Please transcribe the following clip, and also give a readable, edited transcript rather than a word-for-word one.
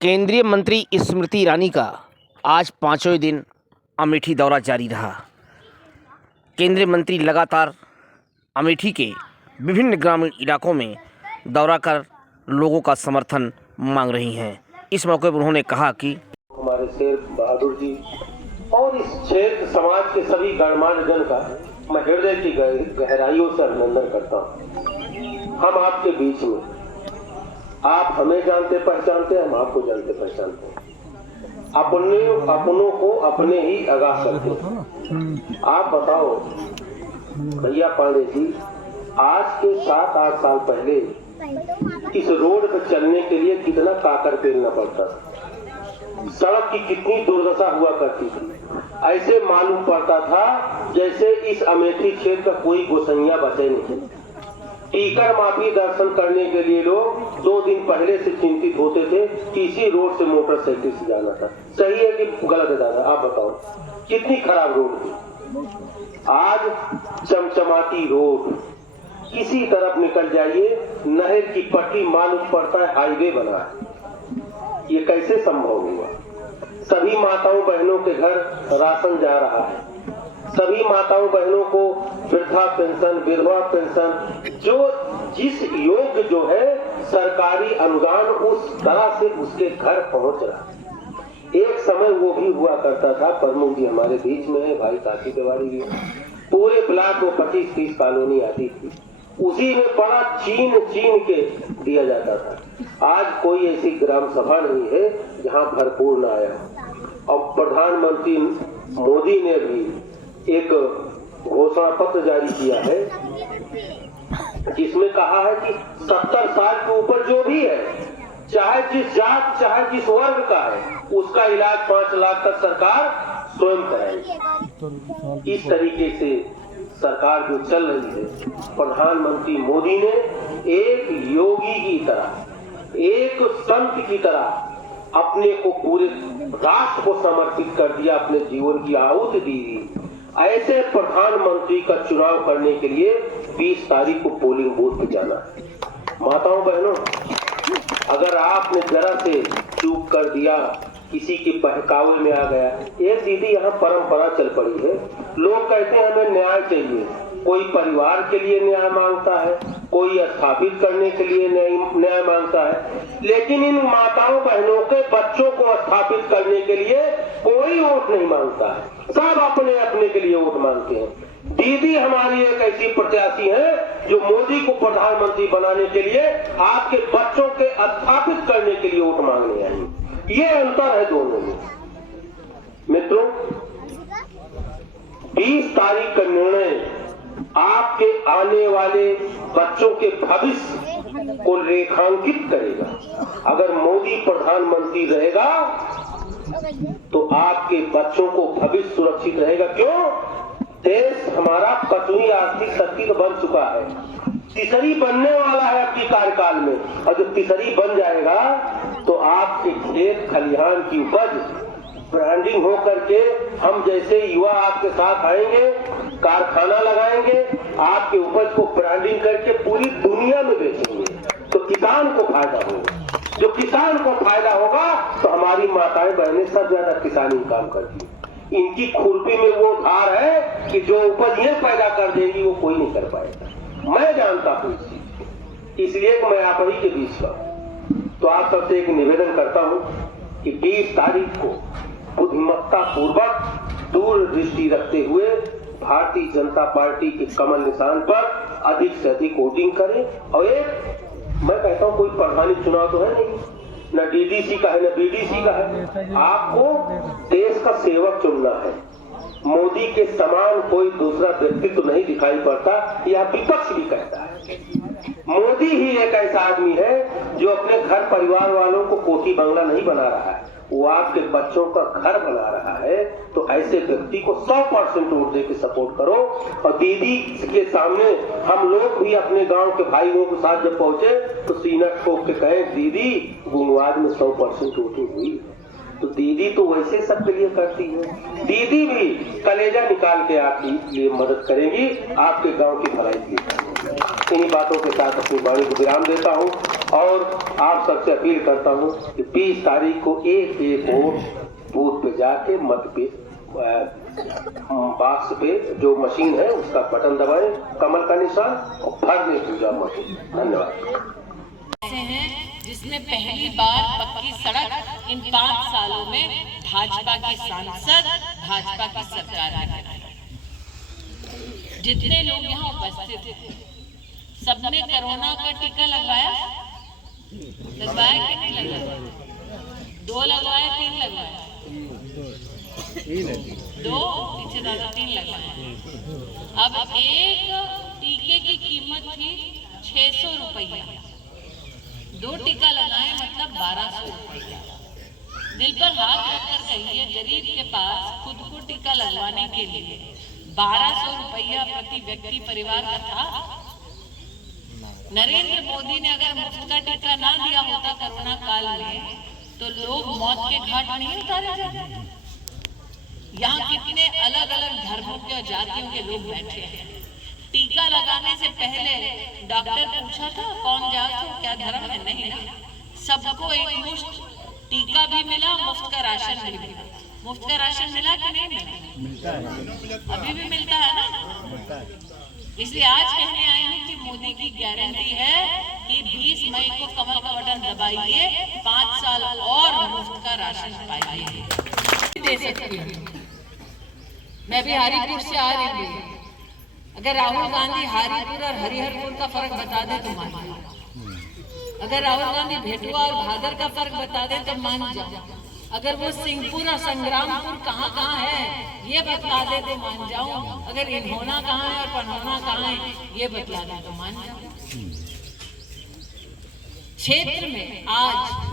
केंद्रीय मंत्री स्मृति ईरानी का आज पांचवें दिन अमेठी दौरा जारी रहा। केंद्रीय मंत्री लगातार अमेठी के विभिन्न ग्रामीण इलाकों में दौरा कर लोगों का समर्थन मांग रही हैं। इस मौके पर उन्होंने कहा कि हमारे शेर बहादुर जी और इस क्षेत्र समाज के सभी गणमान्य जन का मैं हृदय की गहराइयों से अभिनंदन करता हूँ। हम आपके बीच में, आप हमें जानते पहचानते, हम आपको जानते पहचानते हैं। अपनों को अपने ही आगाह करते हैं। आप बताओ भैया पांडे जी, आज के 7-8 साल पहले इस रोड पर चलने के लिए कितना काकर पेलना पड़ता था, सड़क की कितनी दुर्दशा हुआ करती थी। ऐसे मालूम पड़ता था जैसे इस अमेठी क्षेत्र का कोई गोसैया बचे नहीं। टीकर माफी दर्शन करने के लिए लोग 2 दिन पहले से चिंतित होते थे कि इसी रोड से मोटरसाइकिल से जाना था। सही है कि गलत है दादा, आप बताओ कितनी खराब रोड थी। आज चमचमाती रोड, किसी तरफ निकल जाइए नहर की पट्टी मालूम पड़ता है हाईवे बना है। ये कैसे संभव हुआ? सभी माताओं बहनों के घर राशन जा रहा है, सभी माताओं बहनों को वृद्धा पेंशन, विधवा पेंशन, जो जिस योग्य जो है सरकारी अनुदान उस तरह से उसके घर पहुंच रहा है। एक समय वो भी हुआ करता था, प्रमुख जी हमारे बीच में है, भाई काशी तिवारी भी, पूरे ब्लॉक को 25-30 कॉलोनी आती थी, उसी में बड़ा चीन के दिया जाता था। आज कोई ऐसी ग्राम सभा नहीं है जहां भरपूर न आया। और प्रधानमंत्री मोदी ने भी एक घोषणा पत्र जारी किया है जिसमें कहा है कि 70 साल के ऊपर जो भी है, चाहे जिस जात चाहे जिस वर्ग का है, उसका इलाज 5 लाख तक सरकार स्वयं कराएगी। इस तरीके से सरकार जो चल रही है, प्रधानमंत्री मोदी ने एक योगी की तरह, एक संत की तरह अपने को पूरे राष्ट्र को समर्पित कर दिया, अपने जीवन की आहुति दी। ऐसे प्रधानमंत्री का चुनाव करने के लिए 20 तारीख को पोलिंग बूथ पे जाना है। माताओं बहनों, अगर आपने जरा से चूक कर दिया, किसी के बहकावे में आ गया, एक दीदी यहाँ परंपरा चल पड़ी है। लोग कहते हैं हमें न्याय चाहिए, कोई परिवार के लिए न्याय मांगता है, कोई स्थापित करने के लिए न्याय मांगता है, लेकिन इन माताओं बहनों के बच्चों को स्थापित करने के लिए कोई वोट नहीं मांगता है। सब अपने अपने के लिए वोट मांगते हैं। दीदी हमारी एक ऐसी प्रत्याशी है जो मोदी को प्रधानमंत्री बनाने के लिए आपके बच्चों के स्थापित करने के लिए वोट मांगने आई। ये अंतर है दोनों में। मित्रों, 20 तारीख का निर्णय आपके आने वाले बच्चों के भविष्य को रेखांकित करेगा। अगर मोदी प्रधानमंत्री रहेगा तो आपके बच्चों को भविष्य सुरक्षित रहेगा। क्यों? देश हमारा 5वीं आर्थिक शक्ति तो बन चुका है, तीसरी बनने वाला है आपकी कार्यकाल में, और जब तीसरी बन जाएगा तो आपके खेत खलिहान की उपज ब्रांडिंग हो करके हम जैसे युवा आपके साथ आएंगे, कारखाना लगाएंगे, आपके उपज को ब्रांडिंग करके पूरी दुनिया में बेचेंगे, तो किसान को फायदा होगा। जो किसान को फायदा होगा तो हमारी माताएं बहनें सब ज्यादा किसानी काम करती है। इनकी खुरपी में वो धार है कि जो उपज ये पैदा कर देगी वो कोई नहीं कर पाएगा। मैं जानता हूँ इस चीज, इसलिए मैं आप ही के बीच का। तो आप सबसे एक निवेदन करता हूँ कि 20 तारीख को बुद्धिमत्ता पूर्वक दूरदृष्टि रखते हुए भारतीय जनता पार्टी के कमल निशान पर अधिक से अधिक वोटिंग करें। और एक मैं कहता हूं, कोई प्रधानी चुनाव तो है नहीं, न डीडीसी का है न बीडीसी का है। आपको देश का सेवक चुनना है। मोदी के समान कोई दूसरा व्यक्तित्व तो नहीं दिखाई पड़ता, यह विपक्ष भी कहता है। मोदी ही एक ऐसा आदमी है जो अपने घर परिवार वालों को कोठी बंगला नहीं बना रहा है, वो आपके बच्चों का घर बना रहा है। तो ऐसे व्यक्ति को 100% वोट देकर सपोर्ट करो। और दीदी के सामने हम लोग भी अपने गांव के भाइयों के साथ जब पहुंचे तो सीना ठोक के कहे, दीदी गुणवाद में 100% वोटिंग हुई। तो दीदी तो वैसे सबके लिए करती है, दीदी भी कलेजा निकाल के आपके लिए मदद करेंगी, आपके गांव की भलाई के लिए। इन्हीं बातों के साथ अपनी वाणी को विराम देता हूं और आप सबसे अपील करता हूं कि 20 तारीख को एक वोट बूथ पे जाके मत पे बॉक्स पे जो मशीन है उसका बटन दबाएं, कमल का निशान, और भरने पूजा मत। धन्यवाद। ऐसे हैं जिसमें पहली बार पक्की सड़क इन 5 सालों में भाजपा के सांसद, भाजपा की सरकार ने बनाई। जितने लोग यहाँ उपस्थित थे सबने कोरोना का टीका लगवाया कि नहीं लगवाया? 2 लगवाया, 3 लगवाया? 2 पीछे दादा 3 लगवाया। अब एक टीके की कीमत थी 600 रुपया, 2 टीका लगाए मतलब 1200 रुपया। दिल पर हाथ रखकर कहिए, गरीब के पास खुद को टीका लगवाने के लिए 1200 रुपया प्रति व्यक्ति परिवार का था। नरेंद्र मोदी ने अगर मुफ्त का टीका ना दिया होता कोरोना काल में तो लोग मौत के घाट नहीं उतारे जाते। यहाँ कितने अलग अलग धर्मों के और जातियों के लोग बैठे हैं। टीका लगाने से पहले डॉक्टर पूछा था कौन जात हो, क्या धर्म है? नहीं ना, सबको एक मुफ्त टीका भी मिला, मुफ्त का राशन भी मिला। मुफ्त का राशन मिला कि नहीं मिला? अभी भी मिलता है ना। इसलिए आज कहने आई हूँ कि मोदी की गारंटी है कि 20 मई को कमल का बटन दबाइए, 5 साल और मुफ्त का राशन पाइए। दे सकती हूँ मैं भी हरिपुर से आ रही हूँ। अगर राहुल गांधी हरिपुर और हरिहरपुर का फर्क बता दे तो मान जाओ। अगर राहुल गांधी भेटुआ और भादर का फर्क बता दे तो मान जाओ। अगर वो सिंहपुर और संग्रामपुर कहाँ है ये बतला दे तो मान जाऊं। अगर इन्होना कहाँ है और पन्होना कहाँ है ये बतला दे तो मान जाऊं। क्षेत्र में आज